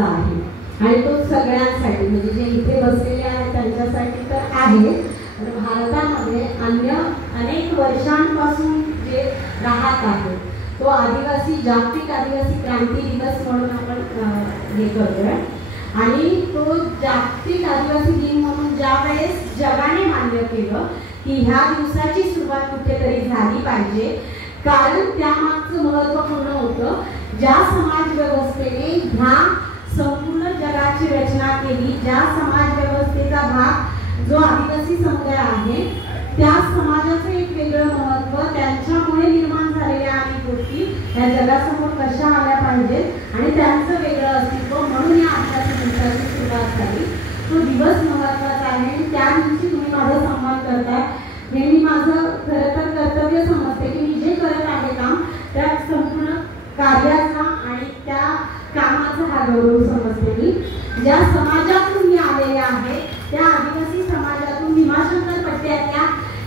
आहे आणि तो सगळ्यांसाठी म्हणजे जे इथे बसलेले आहेत त्यांच्यासाठी तर आहे, तर भारतामध्ये अन्य अनेक वर्षांपासून जे राहत आहे तो आदिवासी जागतिक आदिवासी क्रांती दिवस म्हणून आपण हे करतोय आणि तो जागतिक आदिवासी दिन म्हणून ज्या वेळेस जगाने मान्य केलं की ह्या दिवसाची सुरुवात कुठेतरी झाली पाहिजे, कारण त्यामागचं महत्त्वपूर्ण होतं ज्या समाज व्यवस्थेने ह्या संपूर्ण जगाची रचना केली, ज्या समाज व्यवस्थेचा भाग जो आदिवासी समुदाय आहे त्या समाजाचं एक वेगळं महत्त्व, त्यांच्यामुळे निर्माण झालेल्या अनेक गोष्टी या जगासमोर कशा आल्या पाहिजेत आणि त्यांचं वेगळं अस्तित्व, म्हणून या आदिवासी दिवसाची सुरुवात झाली. तो दिवस महत्त्वाचा आहे आणि त्या दिवशी तुम्ही माझा सन्मान करताय हे मी माझं खरं तर कर्तव्य समजते की मी जे करत आहे काम त्या संपूर्ण कार्याचा आणि त्या कामाचा हा गौरव समजते. मी ज्या समाजातून मी आलेले आहे त्या आदिवासी समाजातून भीमाशंकर पट्ट्यातल्या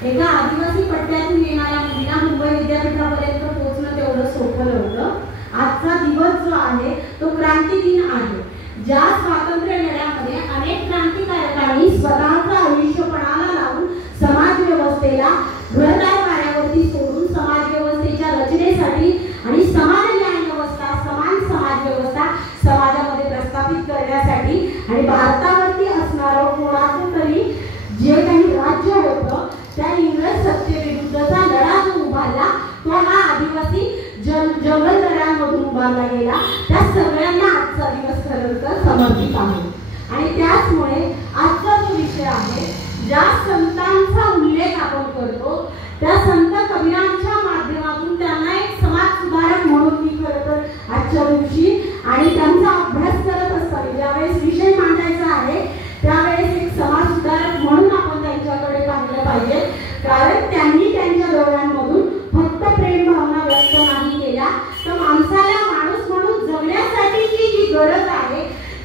एका आदिवासी पट्ट्यातून येणाऱ्या मुलीला मुंबई विद्यापीठापर्यंत पोहोचणं तेवढं सोपं नव्हतं. आजचा दिवस जो आहे तो क्रांती दिन आहे. ज्या स्वातंत्र्य लढ्यामध्ये अनेक क्रांतिकारकांनी स्वतःचं आयुष्य पणाला लावून समाज व्यवस्थेला घरदार वाऱ्यावरती सोडून समाज व्यवस्थेच्या रचनेसाठी आणि समाज न्याय व्यवस्था, समान समाज व्यवस्था समाजामध्ये प्रस्थापित करण्यासाठी आणि भारतावरती असणारं कोणाचं तरी जे काही राज्य होतं त्या इंग्रज सत्तेविरुद्धचा लढा जो उभारला तो हा आदिवासी जंगल लढ्यांमधून उभारला गेला. त्या सगळ्यांना आजचा दिवस खरं तर समर्पित आहे आणि त्याचमुळे आजचा जो विषय आहे ज्या संतांचा उल्लेख आपण करतो त्या संत कबीरांच्या माध्यमातून त्यांना एक समाज सुधारक म्हणून मी खरं तर आजच्या दिवशी आणि त्यांचा अभ्यास करत असताना ज्यावेळेस विषय मांडायचा आहे त्यावेळेस एक समाज सुधारक म्हणून आपण त्यांच्याकडे पाहिलं पाहिजे, कारण त्यांनी त्यांच्या डोळ्यांमधून फक्त प्रेम भावना व्यक्त नाही केल्या तर माणसाला माणूस म्हणून जगण्यासाठीची जी गरज आहे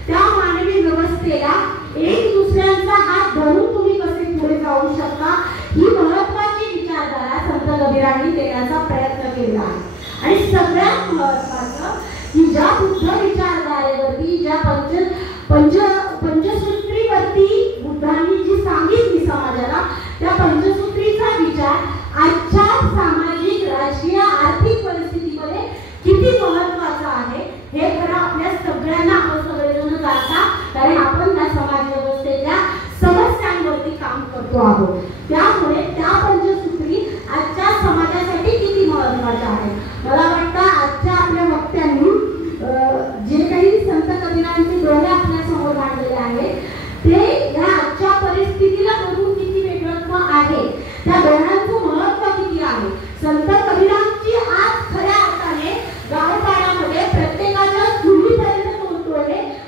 त्या मानवी व्यवस्थेला एक दुसऱ्यांचा हात धरून तुम्ही कसे पुढे जाऊ शकता ही महत्त्वाची विचारधारा संत कबीरांनी देण्याचा प्रयत्न केला आहे. आणि सगळ्यात महत्त्वाचं की ज्या बुद्ध विचारधारेवरती ज्या पंचसूत्रीवरती बुद्धांनी जी सांगितली समाजाला त्या पंचसूत्रीचा विचार आजच्या सामाजिक राजकीय आर्थिक परिस्थितीमध्ये किती महत्त्वाचा आहे हे खरं आपल्या सगळ्यांना आपण सगळेजण जाणता, कारण आपण त्या समाज व्यवस्थेच्या समस्यांवरती काम करतो आहोत. त्यामुळे त्या पंचसूत्री आजच्या समाजासाठी किती महत्त्वाच्या आहेत. मला वाटतं आजच्या आपल्या वक्त्यांनी जे काही संत कबीरांचे दोहे आपल्या समोर मांडलेले आहेत ते या आजच्या परिस्थितीला बघून किती वेगळं आहे, त्या दोह्यांचं महत्त्व किती आहे. संत कबीरांची आज खऱ्या अर्थाने गावपाड्यामध्ये प्रत्येकाच्या चुलीपर्यंत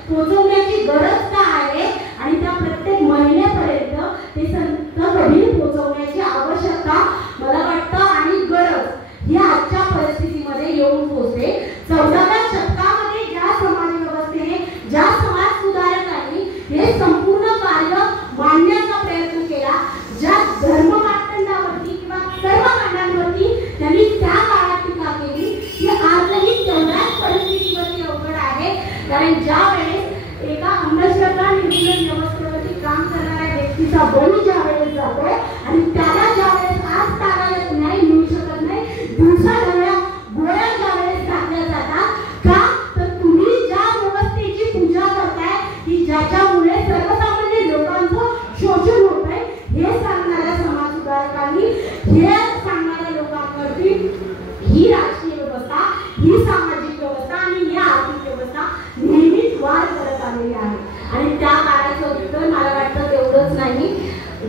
पोहोचवण्याची गरज का आहे आणि त्या प्रत्येक महिन्यापर्यंत ते संत कबीर पोहोचवण्याची आवश्यकता मला वाटतं आणि गरज ही आजच्या परिस्थितीमध्ये येऊन पोहोचते. 14व्या शतकामध्ये ज्या समाज व्यवस्थेने ज्या समाज सुधारकांनी हे संपूर्ण कार्य मांडण्याचा प्रयत्न केला, ज्या धर्ममार्तंडावरती किंवा कर्मकांडांवरती त्यांनी त्या काळात टीका केली की आजही तेवढ्याच परिस्थितीवरती अवघड आहे, कारण ज्या वेळेस एका अंधश्रद्धा निर्मूलन व्यवस्थेवरती काम करणाऱ्या व्यक्तीचा बळी ज्या वेळेस जातो आणि त्याला ज्या वेळेस आज तागायत न्याय मिळू शकत नाही, दिवसाढवळ्या गोळ्या ज्या वेळेस घातल्या जातात का तर तुम्ही ज्या व्यवस्थेची पूजा करताय की ज्याच्यामुळे सर्वसामान्य लोकांचं शोषण होत आहे हे सांगणाऱ्या समाज सुधारकांनी हे सांगणाऱ्या लोकांवरती ही राजकीय व्यवस्था, ही सामाजिक व्यवस्था आणि ही आर्थिक व्यवस्था नेहमीच वार करत आलेली आहे. आणि त्या काळाचं उत्तर मला वाटतं तेवढंच नाही,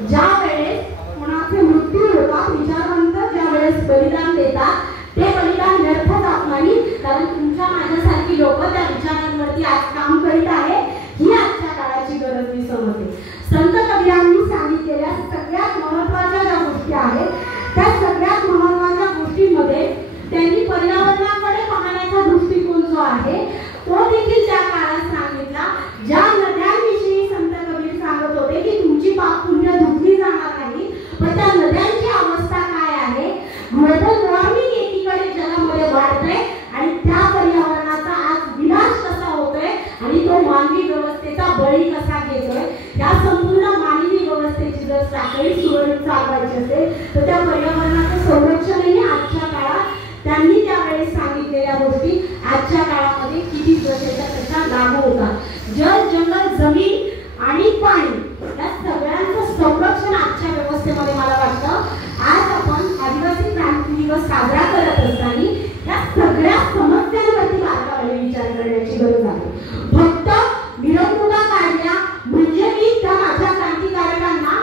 ज्या वेळेस कोणाचे मृत्यू होतात विचारवंत ज्या वेळेस बलिदान देतात ते बलिदान व्यर्थ जात नाही, कारण तुमच्या माझ्यासारखी लोक त्या विचारांवरती आज काम करीत आहे ही आजच्या काळाची गरज मी समजते. संत कबीरांनी सांगितलेल्या सगळ्यात महत्त्वाच्या ज्या गोष्टी आहेत त्या सगळ्यात महत्त्वाच्या गोष्टींमध्ये त्यांनी पर्यावरणाकडे पाहण्याचा दृष्टिकोन जो आहे तो देखील त्या काळात सांगितला. ज्या नद्यांविषयी संत कबीर सांगत होते की तुमची पाप पुण्य धुतली जाणार नाही, पण त्या नद्यांची अवस्था काय आहे, ग्लोबल वॉर्मिंग एकीकडे जगामध्ये वाढतंय आणि त्या पर्यावरणाचा आज विनाश कसा होतोय आणि तो मानवी व्यवस्थेचा बळी कसा घेतोय, या संपूर्ण मानवी व्यवस्थेची जर साखळी सुरळीत चालवायची असेल तर त्या पर्यावरणाचं संरक्षणही आजच्या काळात त्यांनी त्यावेळेस सांगितलेल्या गोष्टी आजच्या काळामध्ये किती जशाच्या तशा लागू होतात. जल, जंगल, जमीन आणि पाणी या सगळ्यांचं संरक्षण आजच्या व्यवस्थेमध्ये मला वाटतं आज आपण आदिवासी क्रांती दिवस साजरा करत असताना या सगळ्या समस्यांवरती बारकाईने विचार करण्याची गरज आहे. फक्त मिरवणुका काढल्या म्हणजे मी त्या माझ्या क्रांतिकारकांना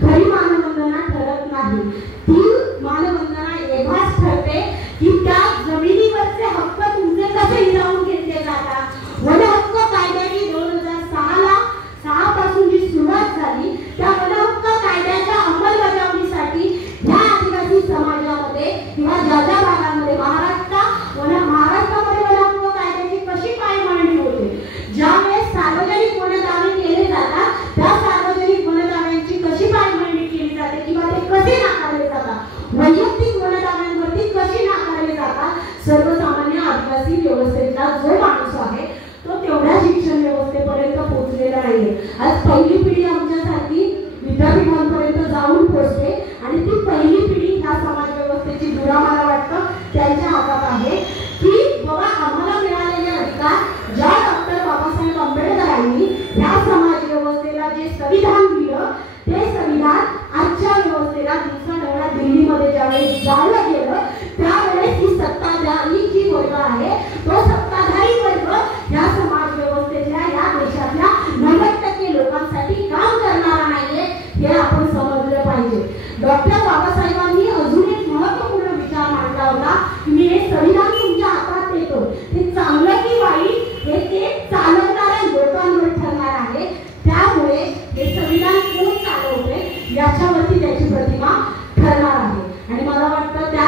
खरी मानवंदना ठरत नाही. ती मानवंदना एव्हाच ठरते की त्या जमिनीवरचे हक्क तुमचे कसे हिरावून घेतले जातात. वन हक्क कायद्याची 2006 पासून जी सुरुवात झाली त्या वन हक्क कायद्याच्या अंमलबजावणीसाठी या आदिवासी समाजामध्ये किंवा ज्या ज्या भागामध्ये महाराष्ट्रामध्ये वन हक्क कायद्याची कशी पायमांडणी होते. ज्यावेळेस सार्वजनिक वनदावे केले जातात त्या सार्वजनिक वनदाव्यांची कशी पायमांडणी केली जाते किंवा ते कसे नाकारले जातात, वैयक्तिक वनदाव्यांवरती कशी नाकारले जातात. सर्वसामान्य आदिवासी व्यवस्थेतला जो माणूस आहे तो तेवढ्या शिक्षण व्यवस्थेपर्यंत पोहोचलेला नाहीये. आज पहिली पिढी आमच्यासारखी विद्यापीठांपर्यंत जाऊन पोहोचते आणि ती पहिली पिढी ह्या समाज व्यवस्थेची धुरा मला वाटतं त्यांच्या हातात आहे की बाबा आम्हाला मिळालेले अधिकार ज्या डॉक्टर बाबासाहेब आंबेडकरांनी ह्या समाज व्यवस्थेला जे संविधान दिलं ते संविधान आजच्या व्यवस्थेला दिवसाढवळ्या दिल्लीमध्ये ज्यावेळेस जायला गेलं त्यावेळेस ही सत्ताधारी जी वर्ग आहे तो सत्ताधारी वर्ग या समाज व्यवस्थेतल्या या देशातल्या 90% लोकांसाठी काम करणारा नाहीये हे आपण समजलं पाहिजे. डॉक्टर बाबासाहेबांनी अजून एक महत्त्वपूर्ण विचार मांडला होता की मी हे संविधान तुमच्या हातात देतो, ते चांगलं की वाईट हे ते चालवणाऱ्या लोकांवर ठरणार आहे. त्यामुळे हे संविधान कोण चालवते याच्यावरती त्याची प्रतिमा ठरणार आहे. आणि मला वाटतं त्या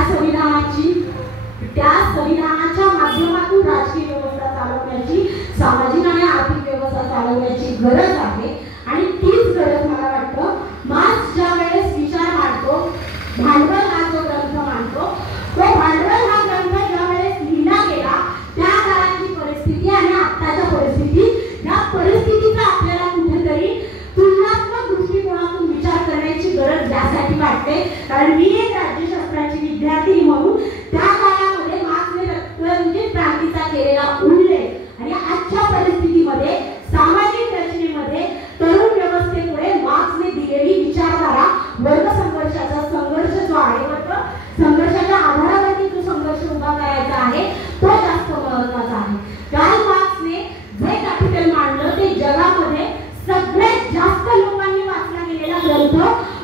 संविधानाच्या माध्यमातून राजकीय व्यवस्था चालवण्याची, सामाजिक आणि आर्थिक व्यवस्था चालवण्याची गरज आहे. आणि तीच गरज मला वाटतं मार्क्स ज्या वेळेस विचार मांडतो, भांडवल हा जो ग्रंथ मांडतो, तो भांडवल हा ग्रंथ ज्या वेळेस लिहिला गेला त्या काळाची परिस्थिती आणि आत्ताच्या परिस्थिती या परिस्थितीचा आपल्याला कुठेतरी तुलनात्मक दृष्टिकोनातून विचार करण्याची गरज यासाठी वाटते. कारण मी एक राज्यशास्त्राची विद्यार्थी म्हणून त्या काळामध्ये मार्क्सने रक्तरंजित क्रांतीचा केलेला उल्लेख आणि आजच्या परिस्थितीमध्ये सामाजिक रचनेमध्ये तरुण व्यवस्थेपुढे मार्क्सने दिलेली विचारधारा वर्ग संघर्षाचा संघर्ष जो आहे, वर्ग संघर्षाच्या आधारावरती जो संघर्ष उभा करायचा आहे तो जास्त महत्त्वाचा आहे. कार्ल मार्क्सने जे कॅपिटल मांडलं ते जगामध्ये सगळ्यात जास्त लोकांनी वाचला गेलेला ग्रंथ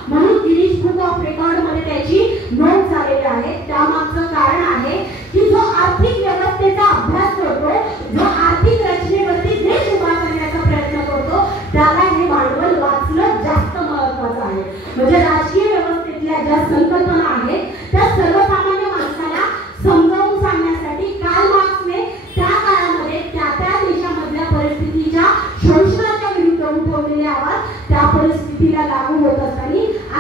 म्हणून गिनीज बुक ऑफ रेकॉर्ड मध्ये त्याची नोंद झालेली आहे. त्यामागचं कारण आहे की जो आर्थिक व्यवस्थेचा अभ्यास करतो, जो आर्थिक रचनेवरती देश उभा करण्याचा प्रयत्न करतो त्याला हे भांडवल वाचलं जास्त महत्त्वाचं आहे. म्हणजे राजकीय व्यवस्थेतल्या ज्या संकल्पना आहेत त्या सर्वसामान्य माणसाला समजावून सांगण्यासाठी कार्ल मार्क्सने त्या काळामध्ये त्या देशामधल्या परिस्थितीच्या शोषणाच्या विरुद्ध उठवलेले आवाज त्या परिस्थितीला लागू होत असताना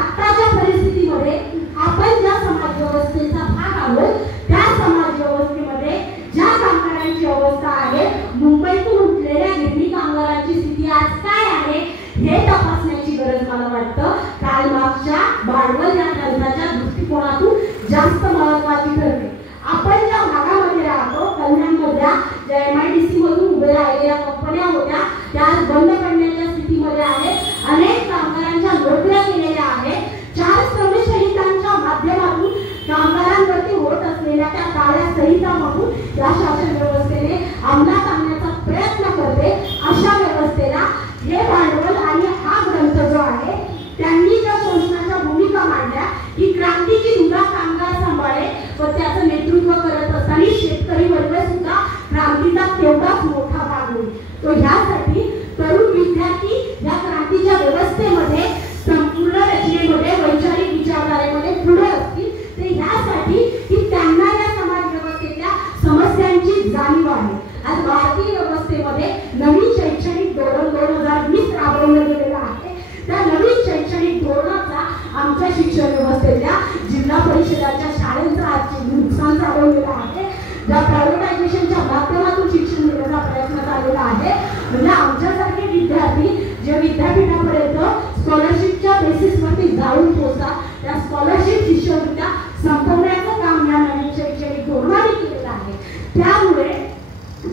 आत्ताच्या परिस्थितीमध्ये आपण ज्या समाज व्यवस्थेचा भाग आहोत त्या समाज व्यवस्थेमध्ये ज्या कामगारांची अवस्था आहे, मुंबईतून उठलेल्या गिरणी कामगारांची स्थिती आज काय आहे हे तपासण्याची गरज मला वाटतं कार्ल मार्क्सच्या भांडवल या ग्रंथाच्या दृष्टिकोनातून जास्त महत्त्वाची ठरते. आपण ज्या भागामध्ये राहतो कल्याणमधल्या ज्या MIDC मधून उभे राहिलेल्या कंपन्या होत्या त्या बंद पडण्याच्या स्थितीमध्ये आहेत. अनेक कामगारांच्या नोकऱ्या केलेल्या आहेत. 4 श्रमसंहितांच्या माध्यमातून कामगारांवरती होत असलेल्या त्या काळ्या संहितामधून या शासन व्यवस्थेने अंमलात आणण्याचा प्रयत्न करते. अशा व्यवस्थेला हे भांडवल आणि हा ग्रंथ जो आहे त्यांनी ज्या शोषणाच्या भूमिका मांडल्या की क्रांतीची धुरा कामगार सांभाळे व त्याचं नेतृत्व करत असताना शेतकरी वर्ग सुद्धा क्रांतीचा तेवढाच मोठा भाग होईल. तो ह्यासाठी तरुण विद्यार्थी या क्रांतीच्या व्यवस्थेमध्ये संपूर्ण रचनेमध्ये वैचारिक विचारधारेमध्ये पुढे असतील ते ह्यासाठी की त्यांना या समाज व्यवस्थेतल्या समस्यांची जाणीव आहे. आज भारतीय व्यवस्थेमध्ये नवीन शैक्षणिक धोरण 2020 राबवलं गेलेलं आहे. त्या नवीन शैक्षणिक धोरणाचा आमच्या शिक्षण व्यवस्थेतल्या जिल्हा परिषदाच्या शाळेंचा आज नुकसान झालेलं आहे. ज्या प्रायव्हेटायझेशनच्या माध्यमातून शिक्षण देण्याचा प्रयत्न झालेला आहे म्हणजे आमच्यासारखे विद्यार्थी जे विद्यापीठापर्यंत स्कॉलरशिपच्या बेसिसवरती जाऊन पोहोचतात, त्या स्कॉलरशिप शिष्यवृत्त्या संपवण्याचं काम या नवीन शैक्षणिक धोरणाने केलेलं आहे. त्यामुळे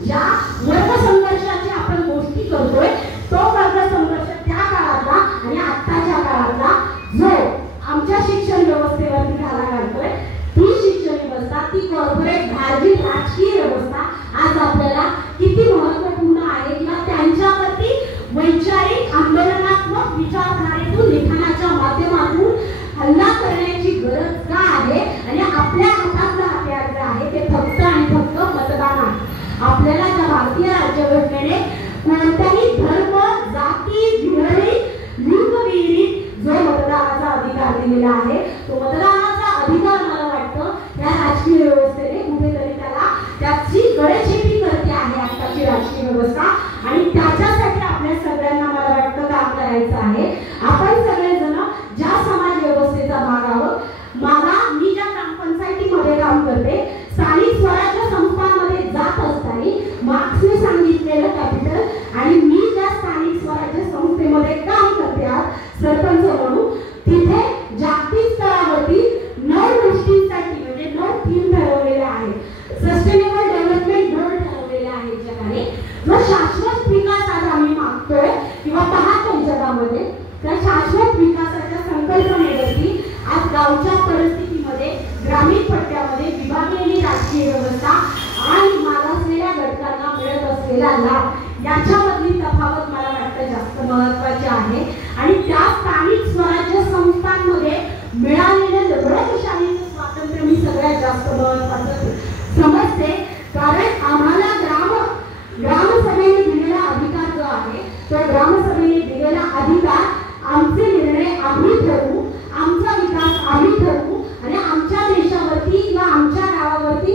ज्या वर्ग संघर्षाची आपण गोष्टी करतोय तो वर्ग संघर्ष त्या काळातला आणि आत्ताच्या काळातला जो आमच्या शिक्षण व्यवस्थेवरती घाला घालतोय, ती शिक्षण व्यवस्था, ती कॉर्पोरेट धार्जिक राजकीय व्यवस्था आज आपल्याला किती महत्त्वपूर्ण आहे किंवा त्यांच्यावरती वैचारिक आंदोलनात्मक विचारधारेतून लिखाणाच्या माध्यमातून हल्ला करण्याची गरज का आहे आणि आपल्या हातातलं हत्यार जे आहे ते फक्त आणि फक्त मतदान आहे. आपल्याला ज्या भारतीय राज्यघटनेने कोणत्याही धर्म, जाती, लिंगविहीन जो मतदानाचा अधिकार दिलेला आहे, तो मतदानाचा अधिकार मला वाटतं या राजकीय व्यवस्थेने कुठेतरी त्याची गळेचेपी करते आहे आताची राजकीय व्यवस्था. आणि त्याच्यासाठी आपल्या सगळ्यांना मला वाटतं काम करायचं आहे. आपण सगळेजण ज्या समाज व्यवस्थेचा भाग आहोत, मी ज्या ग्रामपंचायतीमध्ये काम करते, स्थानिक स्वराज्य संस्थांमध्ये जात असताना मार्क्सने सांगितलेलं कॅपिटल आणि मी ज्या स्थानिक स्वराज्य संस्थेमध्ये काम करते आज सरपंच म्हणून, तिथे जागतिक स्तरावरती 9 गोष्टींसाठी म्हणजे 9 थीम ठरवलेल्या आहेत. सस्टेनेबल डेव्हलपमेंट गोल ठरवलेला आहे जगाने. जो शाश्वत विकास आज आम्ही मागतोय किंवा पाहतो जगामध्ये, त्या शाश्वत विकासाच्या संकल्पनेवरती आज गावच्या परिस्थितीमध्ये, ग्रामीण पट्ट्यामध्ये विभागलेली राजकीय व्यवस्था आणि मागासलेल्या घटकांना मिळत असलेला लाभ याच्यामधली तफावत मला वाटतं जास्त महत्त्वाची आहे. आणि त्या स्थानिक स्वराज्य संस्थांमध्ये मिळालेलं लोकशाहीचं स्वातंत्र्य मी सगळ्यात जास्त महत्त्वाचं समजते. कारण आम्हाला ग्रामसभेने दिलेला अधिकार जो आहे, तो ग्रामसभेने दिलेला अधिकार आमचे निर्णय आम्ही ठरवू, आमचा विकास आम्ही ठरवू आणि आमच्या देशावरती किंवा आमच्या गावावरती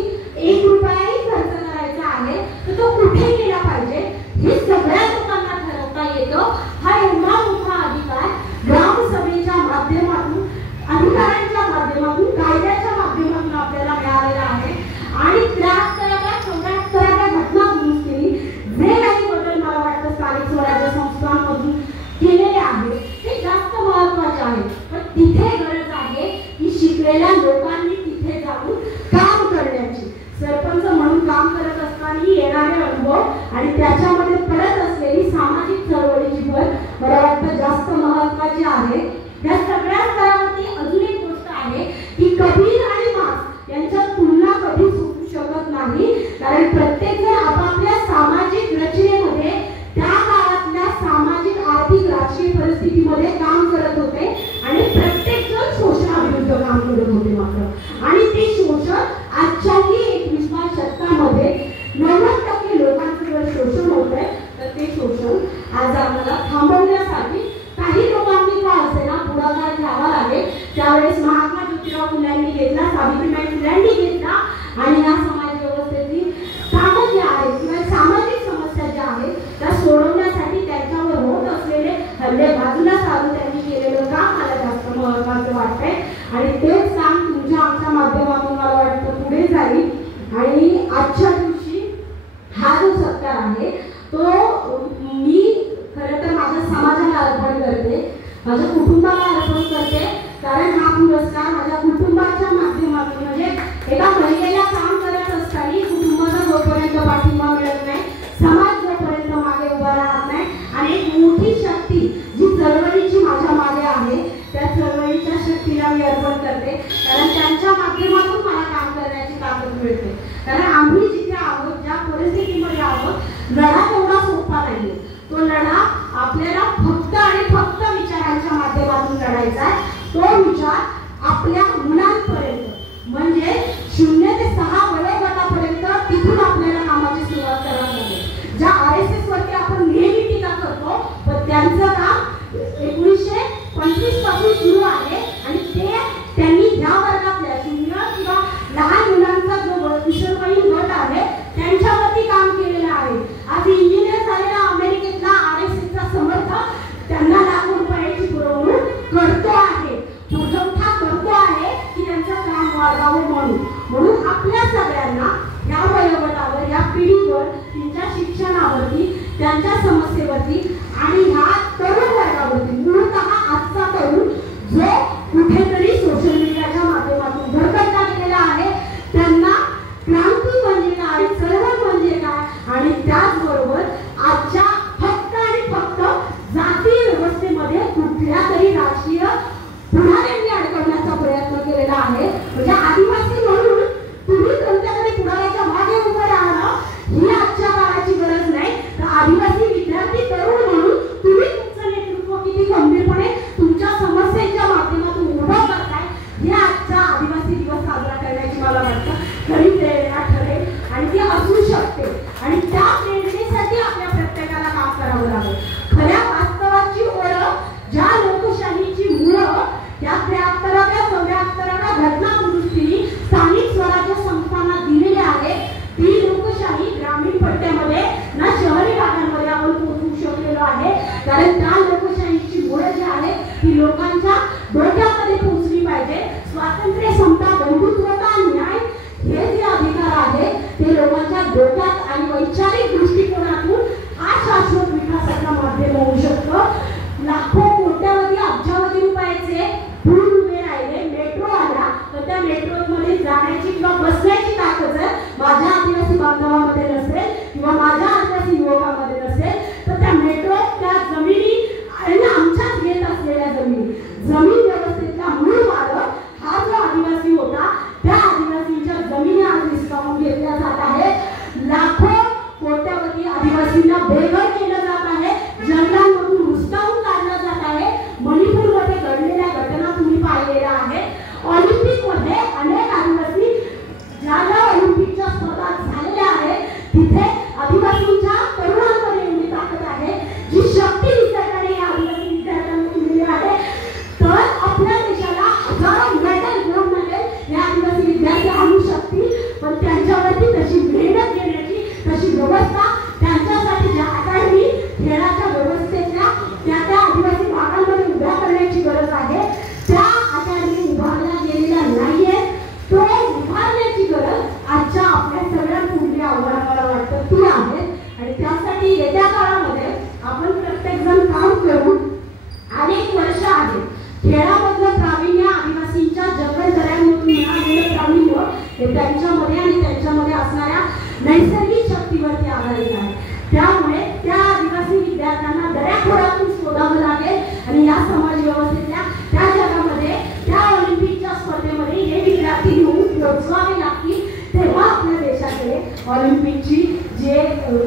1 रुपयाही खर्च करायचा आहे तर तो कुठे केला पाहिजे हे सगळ्या लोकांना ठरवता येतं. हा एवढा मोठा अधिकार ग्रामसभेच्या माध्यमातून, अधिकारांच्या माध्यमातून, कायद्याच्या माध्यमातून आपल्याला मिळालेला आहे. आणि 73-84 घटना दुरुस्तीने जे काही बदल मला वाटतं स्थानिक स्वराज्य संस्थांमधून केलेले आहेत ते जास्त महत्त्वाचे आहेत. पण तिथे गरज आहे की शिकलेल्या लोकांनी तिथे जाऊन काम करण्याची. सरपंच म्हणून काम करत असताना येणारे अनुभव आणि त्याच्यामध्ये पडत असलेली सामाजिक चळवळीची भर मला वाटतं जास्त महत्त्वाची आहे. या सगळ्या स्तरावरती अजून एक गोष्ट आहे की कबीर आणि मार्क्स यांच्यात तुलना कधीच होऊ शकत नाही. कारण प्रत्येक जण आपापल्या सामाजिक रचनेमध्ये त्या काळातल्या सामाजिक, आर्थिक, राजकीय परिस्थितीमध्ये काम करत होते आणि प्रत्येक जण शोषणाविरुद्ध काम करत होते मात्र. आणि ते शोषण आजच्याही 21व्या शतकामध्ये 90% लोकांचं जर शोषण होत आहे तर ते शोषण आज आम्हाला थांबवण्यासाठी काही लोकांनी का असेना पुढाकार घ्यावा लागेल. त्यावेळेस महात्मा ज्योतिराव फुल्यांनी घेतला, सावित्रीबाई फुल्यांनी घेतला आणि या समाज व्यवस्थेतली कामं जी आहेत किंवा सामाजिक समस्या ज्या आहेत त्या सोडवण्यासाठी त्यांच्यावर होत असलेले हल्ले बाजूला सारून त्यांनी केलेलं काम मला जास्त महत्त्वाचं वाटतंय. आणि तेच काम तुमच्या आमच्या माध्यमातून मला वाटतं पुढे जाईल. आणि आजच्या दिवशी हा जो सत्कार आहे तो मी खरं तर माझ्या समाजाला अर्पण करते, माझ्या कुटुंबाला अर्पण करते. कारण हा पुरस्कार माझ्या कुटुंबाच्या माध्यमातून, म्हणजे एका महिलेला काम करत असताना कुटुंबाला जोपर्यंत पाठिंबा मिळत नाही, समाज जोपर्यंत मागे उभा राहत नाही आणि एक मोठी शक्ती जी चळवळीची माझ्या मागे आहे त्या चळवळीच्या शक्तीला मी अर्पण करते. कारण त्यांच्या माध्यमातून मला काम करण्याची ताकद मिळते. कारण आम्ही जिथे आहोत, ज्या परिस्थितीमध्ये आहोत, लढा तेवढा सोपा नाहीये. तो लढा आपल्याला फक्त आणि फक्त विचारांच्या माध्यमातून लढायचा आहे. तो विचार आपल्या मुलांपर्यंत म्हणजे 0 ते 6 वयोगटापर्यंत तिथून आपल्याला कामाची सुरुवात करावी लागेल. ज्या RSS वरती आपण नेहमी टीका करतो पण त्यांचं काम 1925 पासून सुरू आहे आणि त्यांनी ह्या वर्गातल्या 0 किंवा लहान मुलांचा जो किशोरवयीन गट आहे त्यांच्यावरती काम केलेलं आहे. आज इंजिनियर झालेला अमेरिकेतला RSSचा समर्थक त्यांना लाखो रुपयाची पुरवणूक करतो आहे. पुरवठा समस्येवरती आणि ह्या तरुण वर्गावरती, मूळतः आजचा तरुण जो कुठेतरी सोशल मीडियाच्या माध्यमातून भरकटला गेलेला आहे, त्यांना क्रांती म्हणजे काय, चळवळ म्हणजे काय आणि त्याचबरोबर आजच्या फक्त आणि फक्त जातीय व्यवस्थेमध्ये कुठल्या तरी राजकीय पुढाऱ्यांनी अडकवण्याचा प्रयत्न केलेला आहे. म्हणजे आदिवासी म्हणून तुम्ही कोणत्या तरी पुढाऱ्याच्या मागे उभं राहणं ही आजच्या काळाची गरज नाही, तर आदिवासी विद्यार्थी तरुण म्हणून तुम्ही तुमचं नेतृत्व किती गंभीरपणे तुमच्या समस्येच्या माध्यमातून उभं करताय हे आजचा आदिवासी दिवस साजरा करण्याची मला वाटतं खरी प्रेरणा ठरेल आणि ती असू शकते. आणि त्या प्रेरणेसाठी आपल्या प्रत्येकाला काम करावं लागेल. खऱ्या वास्तवाची ओळख ज्या लोकशाहीची मुळं त्या 73व्या 74व्या घटना दुरुस्तीने स्थानिक स्वराज्य संस्थांना दिलेली आहे, ती लोकशाही ग्रामीण पट्ट्यामध्ये ना शहरी भागांमध्ये आपण पोहोचू शकलेलो आहे. कारण त्या लोकशाहीची मुळं जी आहे ती लोकांच्या डोक्यामध्ये पोहोचली पाहिजे. स्वातंत्र्य, समता, बंधुत्वता, न्याय हे जे अधिकार आहे ते लोकांच्या डोक्यात आणि वैचारिक दृष्टिकोनातून हा शाश्वत विकासाचा माध्यम होऊ शकतं. लाखो कोट्यावधी अब्जावधी रुपयाचे पूल उभे राहिले, मेट्रो आल्या, तर त्या मेट्रोमध्ये जाण्याची किंवा बसण्याची ताकद जर माझ्या आदिवासी बांधवामध्ये नसेल किंवा माझ्या आदिवासी युवकांमध्ये नसेल तर त्या मेट्रो, त्या जमिनी आणि आमच्याच घेत असलेल्या जमीन व्यवस्थेतला मूळ मालक हा जो आदिवासी होता, त्या आदिवासींच्या जमिनी आज हिसकावून घेतल्या जात आहे. लाखो कोट्यावधी आदिवासींना बेघर केलं जात आहे, जंगलांमधून हुसकावून काढलं जात आहे. मणिपूरमध्ये घडलेल्या घटना तुम्ही पाहिलेल्या आहेत. ऑलिम्पिकमध्ये अनेक आदिवासी ज्या ऑलिम्पिकच्या स्पर्धा झालेल्या आहेत तिथे आदिवासींच्या तरुणांमध्ये एवढी ताकद आहे, जी शक्ती निसर्गाने या आदिवासी विद्यार्थ्यांना दिलेली आहे. तर आपल्या देशाला हजारो मेडल गोल्ड मेडल हे आदिवासी विद्यार्थी आणू शकतील, पण त्यांच्यावरती तशी मेहनत घेण्याची, तशी व्यवस्था, त्यांच्यासाठी ज्या अकॅडमी खेळाच्या व्यवस्थेच्या त्या आदिवासी भागांमध्ये उभ्या करण्याची गरज आहे, त्या अकॅडमी उभारल्या गेलेल्या नाहीये. तो उभारण्याची गरज आजच्या आपल्या सगळ्यात मोठी आव्हान मला वाटतं ती आहे. आणि त्यासाठी येत्या काळामध्ये आपण प्रत्येकजण काम करू. अनेक वर्ष आहे खेळामधलं प्रावीण्य, आदिवासींच्या जंगलदऱ्यांमधून मिळालेलं प्रावीण्य हे त्यांच्यामध्ये आणि त्यांच्यामध्ये असणाऱ्या नैसर्गिक शक्तीवरती आधारित आहे. त्यामुळे त्या आदिवासी विद्यार्थ्यांना दऱ्याखोऱ्यातून शोधावं लागेल आणि या समाज व्यवस्थेतल्या त्या जगामध्ये, त्या ऑलिम्पिकच्या स्पर्धेमध्ये हे विद्यार्थी घेऊन पोहोचवावे लागतील. तेव्हा आपल्या देशाकडे ऑलिम्पिकची जे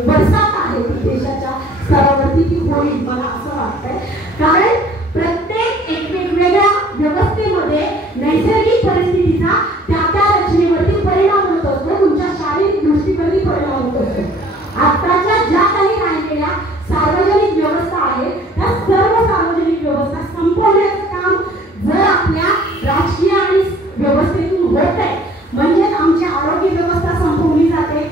बरसात आहे ती देशाच्या स्तरावरती ती होईल, मला असं वाटतंय. कारण प्रत्येक एक वेगवेगळ्या व्यवस्थेमध्ये नैसर्गिक परिस्थितीचा त्या रचनेवरती परिणाम होत असतो, तुमच्या शारीरिक दृष्टीवरती परिणाम होत असतो. आताच्या ज्या काही राहिलेल्या सार्वजनिक व्यवस्था आहे त्या सर्व सार्वजनिक व्यवस्था संपवण्याचं काम जर आपल्या राजकीय आणि व्यवस्थेतून होत आहे, म्हणजे आमची आरोग्य व्यवस्था संपवली जाते,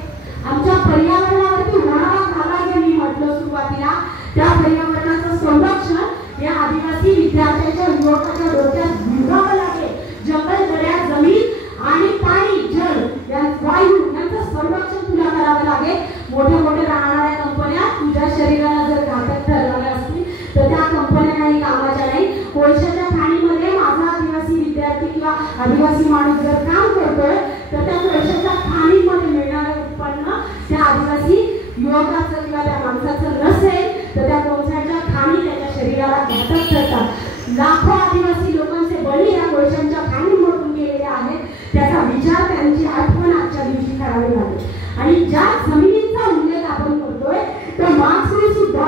आमच्या पर्यावरणावरती होणारा घाला जे मी म्हटलं सुरुवातीला, त्या पर्यावरणाचं संरक्षण या आदिवासी विद्यार्थ्यांच्या, युवकाच्या डोक्यात भिजवावं लागेल. जंगल, दऱ्या, जमीन आणि पाणी, जल, वायू यांचं संरक्षण तुला करावं लागेल. मोठे राहणाऱ्या कंपन्या तुझ्या शरीराला जर घातक ठरवल्या असतील तर त्या कंपन्या काही कामाच्या नाही. कोळशाच्या खाणीमध्ये माझा आदिवासी विद्यार्थी किंवा आदिवासी माणूस जर काम करतोय तर त्या कोळशाच्या खाणीमध्ये मिळणारं उत्पन्न त्या आदिवासी युवकाचं किंवा त्या माणसाचं नसेल तर त्या कोळशाच्या खाणी त्याच्या शरीराला घातक ठरतात. लाखो आदिवासी लोकांचे बळी या कोळशांच्या खाणीमधून गेलेले आहेत. त्याचा विचार, त्यांची आठवण आजच्या दिवशी करावी लागेल. आणि ज्या जमिनींचा उल्लेख आपण करतोय तर मार्क्सने सुद्धा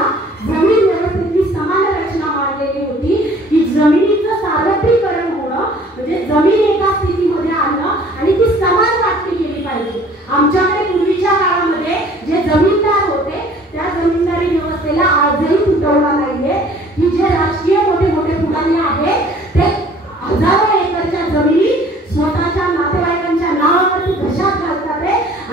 जमीन व्यवस्थेतली समान रचना मांडलेली होती की जमिनीचं सार्वत्रिकरण होणं म्हणजे जमीन एका स्थितीमध्ये आणणं आणि ती समान वाटणी केली पाहिजे. आमच्याकडे पूर्वीच्या काळामध्ये जे जमीनदार होते त्या जमीनदारी व्यवस्थेला आजही तुटवडा नाहीये की जे राजकीय मोठे पुढारी आहेत ते हजारो एकरच्या जमिनी स्वतःच्या नातेवाईकांच्या नावावरती घशात घालतात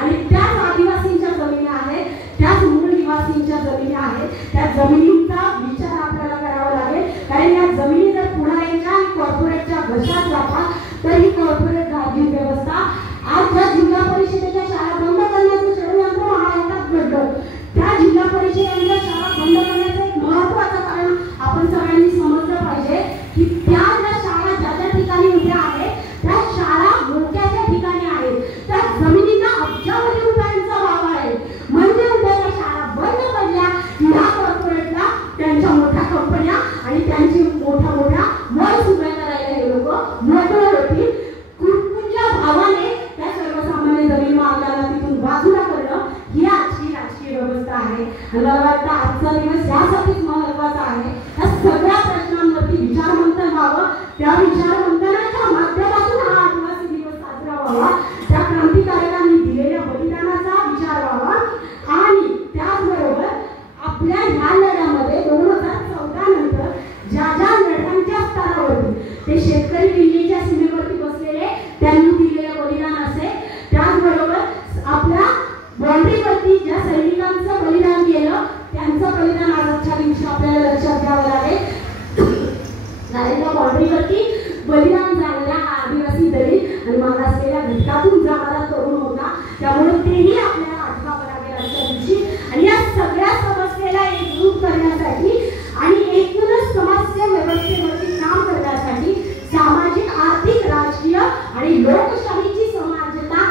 आणि त्याच आदिवासींच्या जमिनी आहेत, त्याच मूळ निवासींच्या जमिनी आहेत. त्या जमिनींचा विचार आपल्याला करावा लागेल. कारण या जमिनी जर पुढाऱ्यांच्या आणि कॉर्पोरेटच्या घशात जातात तर ही कॉर्पोरेट गार्जिन व्यवस्था आज ज्या जिल्हा परिषदेच्या शाळा बंद करण्याचं षडयंत्र महाराष्ट्रात घडलं, त्या जिल्हा परिषदेच्या शाळा बंद आजचा दिवस यासाठीच महत्त्वाचा आहे. या सगळ्या प्रश्नांवरती विचारमंथन व्हावं, त्या विचारमंथनाच्या माध्यमातून हा आदिवासी दिवस साजरा व्हावा, त्या क्रांतिकारकांनी दिलेल्या बलिदानाचा विचार व्हावा आणि त्याचबरोबर आपल्या ह्या लढ्यामध्ये 2014 नंतर ज्या ज्या लढ्यांच्या स्तरावरती ते शेतकरी दिल्लीच्या सीमेवरती बसलेले त्यांनी दिलेलं बलिदान असेल, त्याचबरोबर आपल्या बाँड्रीवरती ज्या सैनिकांचं बलिदान केलं त्यांचं बलिदान आजच्या दिवशी आपल्याला लक्षात घ्यावं लागेल. कारण त्या बाँड्रीवरती बलिदान झालेला हा आदिवासी दलित आणि मागासलेल्या घटकातून जाणारा तरुण होता, त्यामुळे तेही आपल्याला आठवावं लागेल आजच्या दिवशी. आणि या सगळ्या समस्येला एकरूप करण्यासाठी आणि एकूणच समस्या व्यवस्थेवरती काम करण्यासाठी सामाजिक, आर्थिक, राजकीय आणि लोकशाहीची समानता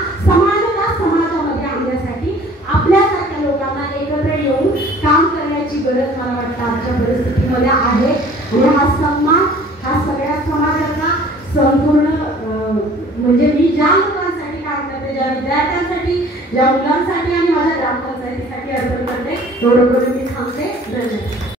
समाजामध्ये आणण्यासाठी आपल्यासारख्या लोकांना एकत्र येऊन काम करण्याची गरज मला वाटतं आजच्या परिस्थितीमध्ये आहे. आणि हा सन्मान हा सगळ्या समाजाचा संपूर्ण म्हणजे मी ज्या लोकांसाठी काम करते, ज्या विद्यार्थ्यांसाठी, ज्या मुलांसाठी आणि माझ्या ग्रामपंचायतीसाठी अर्पण करते. एवढं